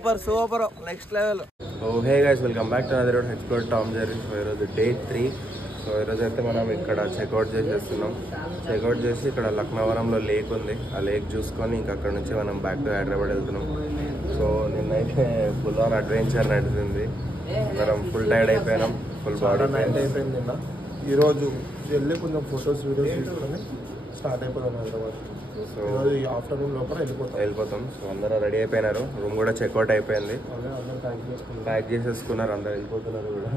Super next level. Hey guys, welcome back to another explore Tom Jerry. So ఈరోజు day 3. So ఈరోజు అయితే మనం ఇక్కడ చెక్అవుట్ చేసేస్తున్నాం. చెక్అవుట్ చేసి ఇక్కడ లక్నవరంలో లేక్ ఉంది, ఆ లేక్ చూసుకొని ఇంకా అక్కడ నుంచి మనం బ్యాక్ టు హైదరాబాద్ వెళ్తున్నాం. సో నిన్నైతే ఫుల్ ఆన్ అడ్వెంచర్ నడిచింది. అందరం ఫుల్ టైర్డ్ అయిపోయినాం, ఫుల్ బాడీ పెయిన్ అయిపోయింది నిన్న. ఈరోజు వెళ్ళి కొంచెం ఫొటోస్ వీడియోస్ తీసుకొని స్టార్ట్ అయిపోతాం హైదరాబాద్. సో ఆఫ్టర్నూన్ లోపల వెళ్ళిపోతాం. సో అందరూ రెడీ అయిపోయినారు, రూమ్ కూడా చెక్అవుట్ అయిపోయింది, ప్యాక్ చేసేసుకున్నారు, అందరు వెళ్ళిపోతున్నారు కూడా.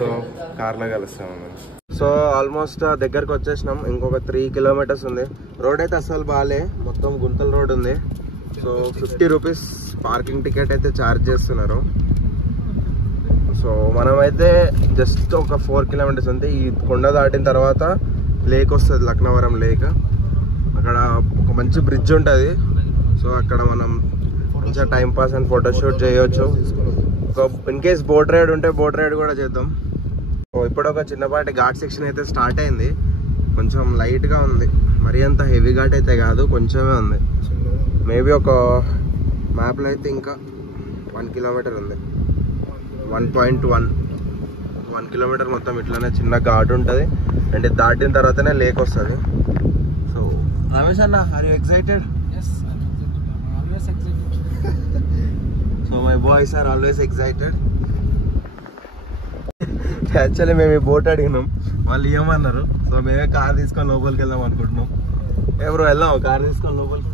సో కార్లో కలుస్తాం మనం. సో ఆల్మోస్ట్ దగ్గరకు వచ్చేసినాం, ఇంకొక 3 కిలోమీటర్స్ ఉంది. రోడ్ అయితే అస్సలు బాగాలే, మొత్తం గుంతల రోడ్ ఉంది. సో 50 రూపీస్ పార్కింగ్ టికెట్ అయితే ఛార్జ్ చేస్తున్నారు. సో మనమైతే జస్ట్ ఒక 4 కిలోమీటర్స్ ఉంది. ఈ కొండ దాటిన తర్వాత లేక్ వస్తుంది, లక్నవరం లేక్. అక్కడ ఒక మంచి బ్రిడ్జ్ ఉంటుంది. సో అక్కడ మనం మంచిగా టైంపాస్ అండ్ ఫోటోషూట్ చేయొచ్చు. ఒక ఇన్ కేస్ బోట్ రైడ్ ఉంటే బోట్ రైడ్ కూడా చేద్దాం. సో ఇప్పుడు ఒక చిన్నపాటి ఘాట్ సెక్షన్ అయితే స్టార్ట్ అయింది. కొంచెం లైట్గా ఉంది, మరీ అంత హెవీ ఘాట్ అయితే కాదు, కొంచెమే ఉంది. మేబీ ఒక మ్యాప్లో అయితే ఇంకా 1 కిలోమీటర్ ఉంది, 1.1 కిలోమీటర్ మొత్తం ఇట్లానే చిన్న ఘాట్ ఉంటుంది. అండ్ దాటిన తర్వాతనే లేక్ వస్తుంది. సో రమేష్ అన్న, are you excited? So my boys are always excited. Actually మేము ఈ బోట్ అడిగినాం, వాళ్ళు ఇవ్వమన్నారు. సో మేమే కార్ తీసుకొని లోపలికి వెళ్దాం అనుకుంటున్నాం. ఎవరు వెళ్దాం కార్ తీసుకొని లోపలికి.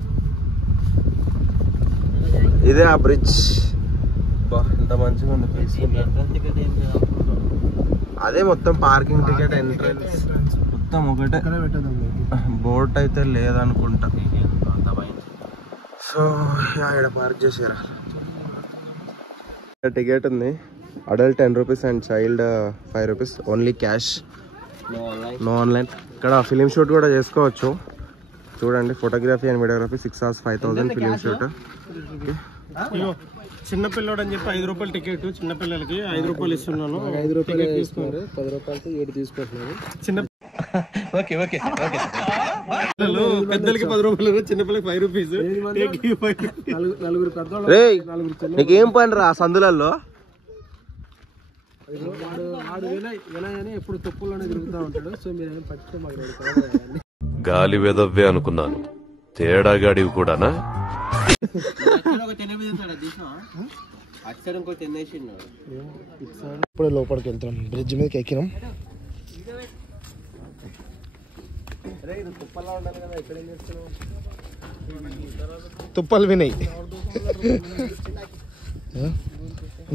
ఇదే ఆ బ్రిడ్జ్, ఎంత మంచిగా ఉంది. అదే మొత్తం పార్కింగ్ టికెట్, ఎంట్రన్స్ మొత్తం ఒకటే. బోట్ అయితే లేదనుకుంటా. సో ఇక్కడ పార్క్ చేసారా. టికెట్ ఉంది, adult 10 rupees and child 5 rupees. Only cash, no online. ఇక్కడ ఫిలిం షూట్ కూడా చేసుకోవచ్చు. చూడండి, photography and videography 6 hours 5,000 film shoot. చిన్నపిల్లడు అని చెప్పి 5 రూపాయలు టికెట్, చిన్నపిల్లలకి 5 రూపాయలు ఇస్తున్నాను. 5 రూపాయలు తీసుకున్నారు, 10 రూపాయలతో 7 తీసుకుంటున్నారు. చిన్న పెద్దలకి 10 రూపాయలు, చిన్నపిల్లలకి 5 రూపీస్. నలుగురు పెద్దలు. నీకేం పని రా సందులలో? ఎప్పుడు తప్పుల్లోనే తిరుగుతూ ఉంటాడు. సో మీరు పట్టుకో. గాలి వెదవ్వే అనుకున్నాను, తేడాగాడివి కూడానా? ఇప్పుడే లోపలికి వెళ్తున్నాం, బ్రిడ్జ్ మీదకి ఎక్కినాం. తుప్పలు వినయ్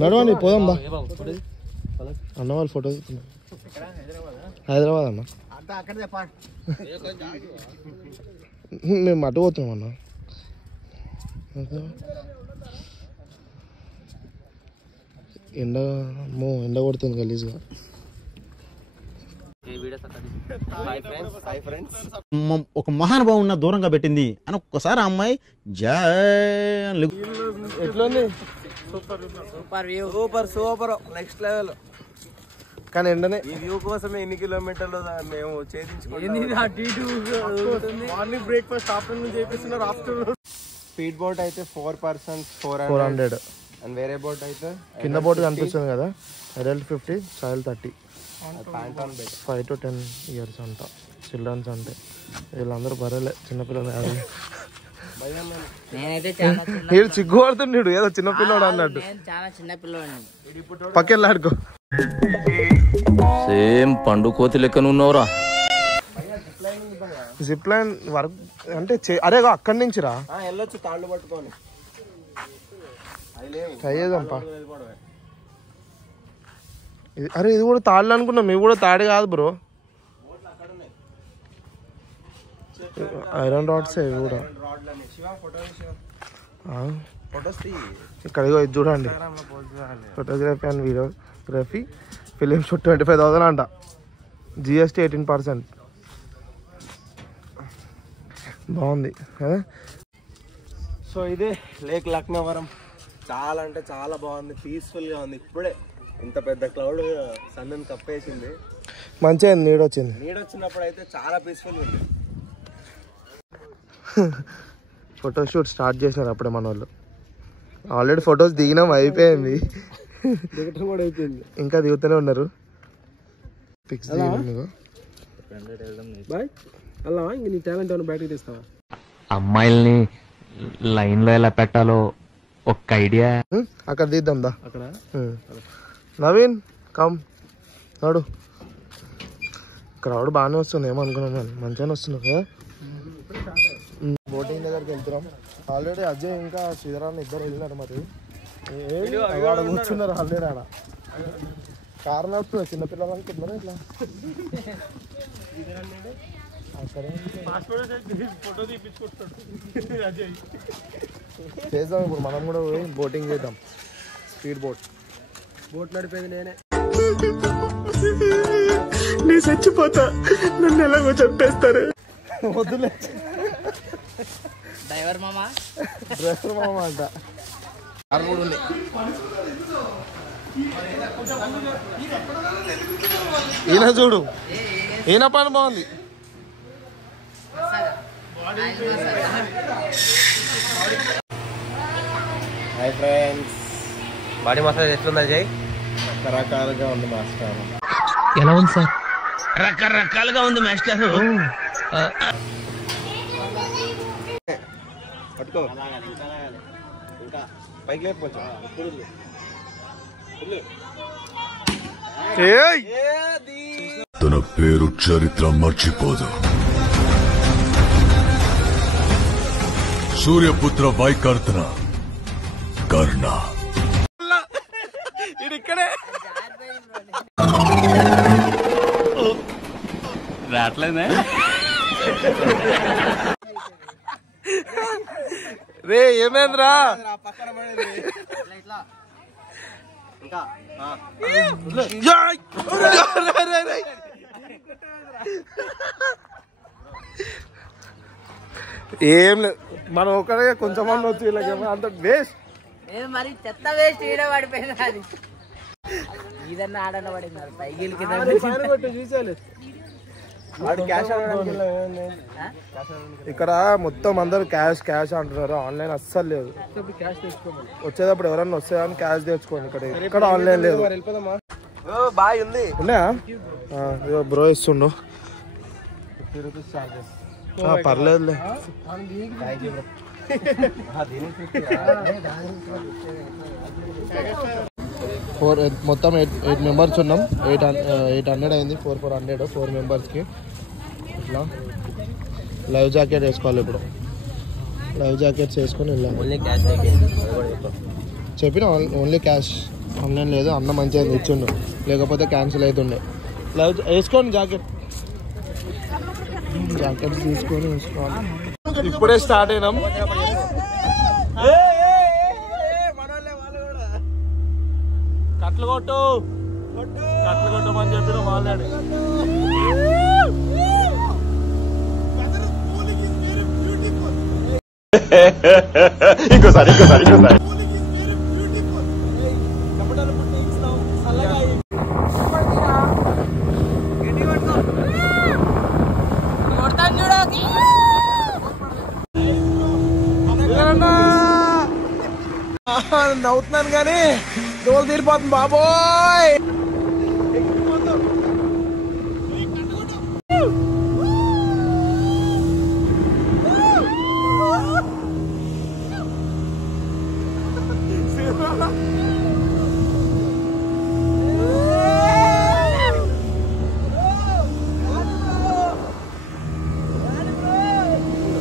నడవండి, పోదాం బా. అన్న వాళ్ళు ఫోటో హైదరాబాద్ అన్న, మేము అటు పోతున్నాం అన్న. ఎండ కొడుతుంది గలీజ్గా. ఒక మహానుభావున్న దూరంగా పెట్టింది అని ఒక్కసారి ఆ అమ్మాయి ఎట్లుంది? Super next level. కానీ ఎండనే. ఈ వ్యూ కోసమే ఎన్ని కిలోమీటర్లు మేము చేయించుకుంటాం. మార్నింగ్ బ్రేక్ఫాస్ట్ ఆఫ్టర్నూన్ చేపిస్తున్నారు. ఆఫ్టర్నూన్ స్పీడ్ బోట్ అయితే 4 persons 400. అండ్ వేరే బోట్ అయితే కింద బోట్ కనిపిస్తుంది కదా, అడల్ట్ 50, చైల్డ్ 30. 5 to 10 years అంట చిల్డ్రన్స్. అంటే వీళ్ళందరూ బర్రెలే, చిన్నపిల్లలు కాదు. వీడు చిగ్గు పడుతుండడు ఏదో చిన్నపిల్లడు అన్నట్టు. పక్కెళ్ళాడుకో. సేమ్ పండు కోతి లెక్కనున్నావురా. జిప్ లైన్ వర్క్ అంటే అరే అక్కడి నుంచి రా వెళ్ళొచ్చు, తాళ్ళు పట్టుకొని ట్రై చేద్దాంపా. అరే ఇది కూడా తాళ్ళు అనుకున్నాం, ఇవి కూడా తాడు కాదు బ్రో, ఐరన్ రాడ్స్ ఇవి కూడా. ఇక్కడ ఇది చూడండి, photography and videography film shoot 25,000 అంట, GST 18%. బాగుంది కదా. సో ఇదే లేక్ లక్నవరం. చాలా అంటే చాలా బాగుంది, పీస్ఫుల్గా ఉంది. ఇప్పుడే ఇంత పెద్ద క్లౌడ్ సన్నని కప్పేసింది, మంచిగా నీడొచ్చింది. నీడొచ్చినప్పుడు అయితే చాలా పీస్ఫుల్ ఉంది. ఫోటోషూట్ స్టార్ట్ చేసినారు అప్పుడే మన వాళ్ళు. ఆల్రెడీ ఫొటోస్ దిగినాం, అయిపోయింది. ఇంకా దిగుతూనే ఉన్నారు. పిక్స్ అమ్మాయిల్ని లైన్ లో ఎలా పెట్టాలో ఒక్క ఐడియా. అక్కడ తీద్దాం దా. నవీన్ కమ్ నాడు. క్రౌడ్ బాగానే వస్తుంది, ఏమో అనుకున్నాను, మంచిగానే వస్తున్నావు కదా. బోటింగ్ దగ్గరికి వెళ్తున్నాం. ఆల్రెడీ అజయ్ ఇంకా శ్రీధరాన్ని ఇద్దరు వెళ్ళినారు. మరి వాడు కూర్చున్నారు ఆల్రెడీ. ఆడ కారణం వస్తున్నారు చిన్నపిల్లలు అనుకుంటున్నారు. ఇట్లా చేద్దాం ఇప్పుడు మనం కూడా పోయి బోటింగ్ చేద్దాం. స్పీడ్ బోట్ నడిపేది నేనే. నేను చచ్చిపోతా, నన్ను ఎలాగో చంపేస్తారు. వద్దులే డ్రైవర్ మామ అంట. ఈయన చూడు, ఈయన పని బాగుంది. హాయ్ ఫ్రెండ్స్, బాడీ మసాజ్ ఎట్లుంది అజయ్? రకరకాలుగా ఉంది మాస్టర్. ఎలా ఉంది సార్? రకరకాలుగా ఉంది మాస్టర్. పట్టుకో, ఇంకా పైకి లేపు కొంచెం. తన పేరు చరిత్ర మర్చిపోదు. సూర్యపుత్ర వైకర్తన కర్ణ. ఇక్కడే రావట్లేదే రే, ఏమేంద్రా? ఏం లేదు, మనం ఒకరే కొంచెం మంది వచ్చి అంత వేస్ట్. మరి చెత్త వేస్ట్ ఈడ పడిపోయింది. అది ఇదన్నా ఆడన్న పడింది. పైకి ఇక్కడ మొత్తం అందరు క్యాష్ క్యాష్ అంటున్నారు. ఆన్లైన్ అస్సలు లేదు. వచ్చేటప్పుడు ఎవరన్నా వస్తే కానీ క్యాష్ తెచ్చుకోండి. ఇక్కడ ఆన్లైన్ లేదు. బాయ్ ఉంది, ఉన్నాయా? బ్రో ఇస్తుండు. పర్లేదులే. మొత్తం 8 మెంబర్స్ ఉన్నాం. 800 అయింది. 400 4 మెంబర్స్కి. ఇట్లా లైవ్ జాకెట్ వేసుకోవాలి. ఇప్పుడు లైవ్ జాకెట్స్ వేసుకొని వెళ్ళాము. చెప్పిన ఓన్లీ క్యాష్, ఆన్లైన్ లేదు. అన్న మంచిగా ఇచ్చిండు, లేకపోతే క్యాన్సిల్ అవుతుండే. లైవ్ వేసుకోండి జాకెట్ తీసుకొని వేసుకోవాలి. ఇప్పుడే స్టార్ట్ అయినాం. కట్లు కొట్టమని చెప్పిన వాళ్ళని. ఇంకోసారి నవ్వుతున్నాను కానీ దోలు తీరిపోతుంది బాబోయ్.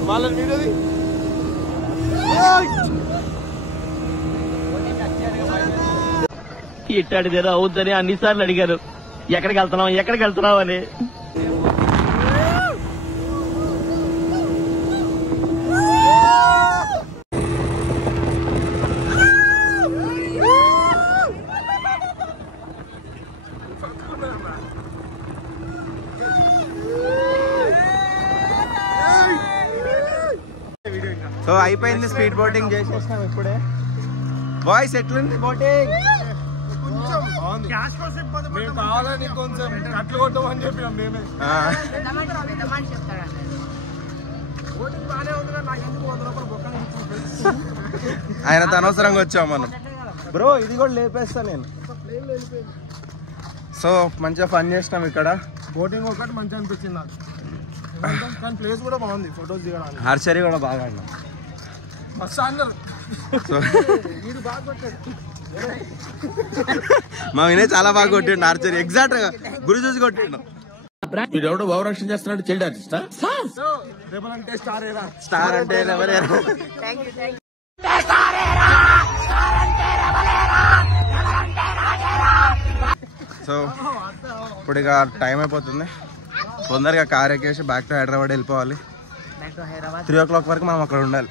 వాళ్ళని వీడియోది ఇట్టాడిదేదో అవుద్దని అన్నిసార్లు అడిగారు. ఎక్కడికి వెళ్తున్నావు అని. సో అయిపోయింది, స్పీడ్ బోటింగ్ చేసేసినాం ఇప్పుడే. బాయ్స్ ఎట్లుంది బోటింగ్? కావాలని కొంచెం కట్లు కొట్టమని చెప్పినాం మేమే. చెప్తాడు బాగానే ఉంది, నాకు ఎందుకు 100 రూపాయలు బొక్క ఆయనతో అనవసరంగా వచ్చాం మనం. బ్రో ఇది కూడా లేపేస్తా నేను. సో మంచిగా ఫన్ చేసినాం ఇక్కడ. బోటింగ్ ఒకటి మంచిగా అనిపించింది నాకు, కానీ ప్లేస్ కూడా బాగుంది ఫొటోస్ దిగడానికి. ఆర్చరీ కూడా బాగా ఆడినాం. మస్తు అన్నారు. సో వీడు బాగా కొట్టాడు. మా వినయ్ చాలా బాగా కొట్టిండు ఆర్చరీ. ఎగ్జాక్ట్ గా గురి చూసి కొట్టిండు. వీడెవడో భావరక్షణ చేస్తున్నాడు, చైల్డ్ ఆర్టిస్టా? రెబల్ అంటే స్టార్ ఏరా. స్టార్ అంటే ఎవరేరా? సో ఇప్పుడు ఇక టైం అయిపోతుంది, తొందరగా కార్ ఎక్కేసి బ్యాక్ టు హైదరాబాద్ వెళ్ళిపోవాలి. 3 o'clock వరకు మనం అక్కడ ఉండాలి.